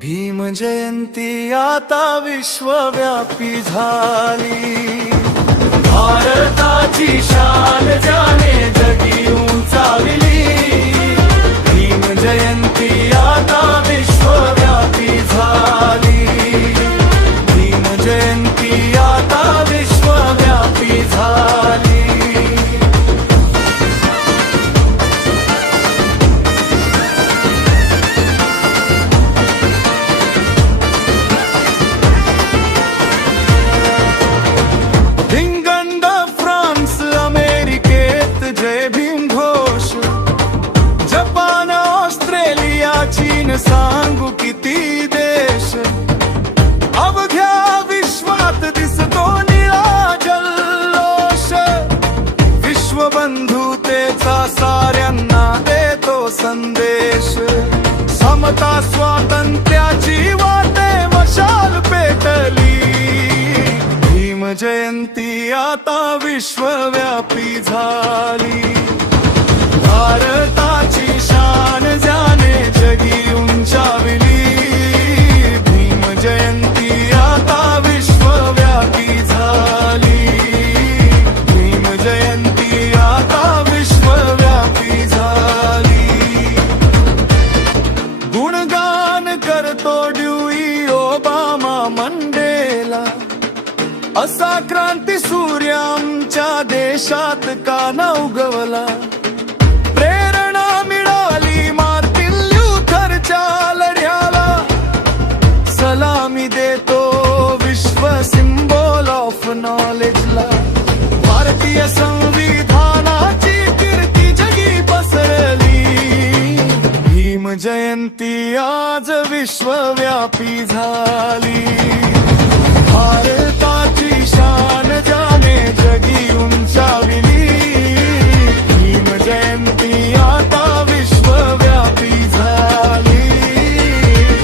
भीम जयंती आता विश्वव्यापी झाली। भारताची शान ज्याने जगी उंचावली। भीम जयंती आता विश्वव्यापी झाली। भीम जयंती आता विश्वव्यापी झाली। इंग्लंड, फ्रान्स, अमेरिकेत जय भीम घोष। जपान, ऑस्ट्रेलिया, चीन सांगू किती देश। अवघ्या विश्वात दिसतो निळा जल्लोष। विश्वबंधुतेचा साऱ्यांना देतो संदेश। समता स्वातंत्र्याची वाटे मशाल पेटली। भीम जयंती आता विश्वव्यापी झाली। भारताची शान ज्याने जगी उंचावली। भीम जयंती आता विश्वव्यापी झाली। भीम जयंती आता विश्वव्यापी झाली। गुणगान करतो ड्यूई ओबामा मंडेला। असा क्रांती सूर्य आमच्या देशात का न उगवला। प्रेरणा मिळाली मार्टिन ल्यूथरच्या लढ्याला। सलामी देतो विश्व सिम्बॉल ऑफ नॉलेजला। भारतीय संविधानाची कीर्ती जगी पसरली। भीम जयंती आज विश्वव्यापी झाली। भारताची शान ज्याने जगी उंचावली। भीम जयंती आता विश्वव्यापी झाली।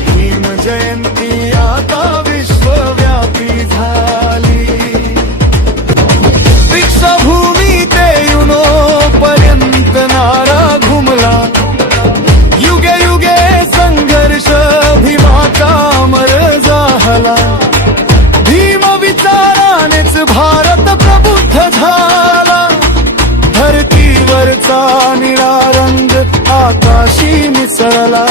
भीम जयंती आता विश्वव्यापी झाली। दीक्षाभूमी ते युनो पर्यंत नारा घुमला। युगे युगे संघर्ष भीमाचा अमर झाला। विचारानेच भारत प्रबुद्ध झाला। धरतीवरचा निळा रंग आकाशी मिसळला।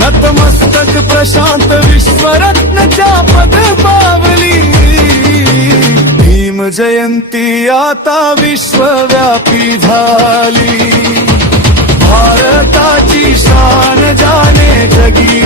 नतमस्तक प्रशांत विश्वरत्नच्या पद पावली। भीम जयंती आता विश्वव्यापी झाली। भारताची शान जाने जगी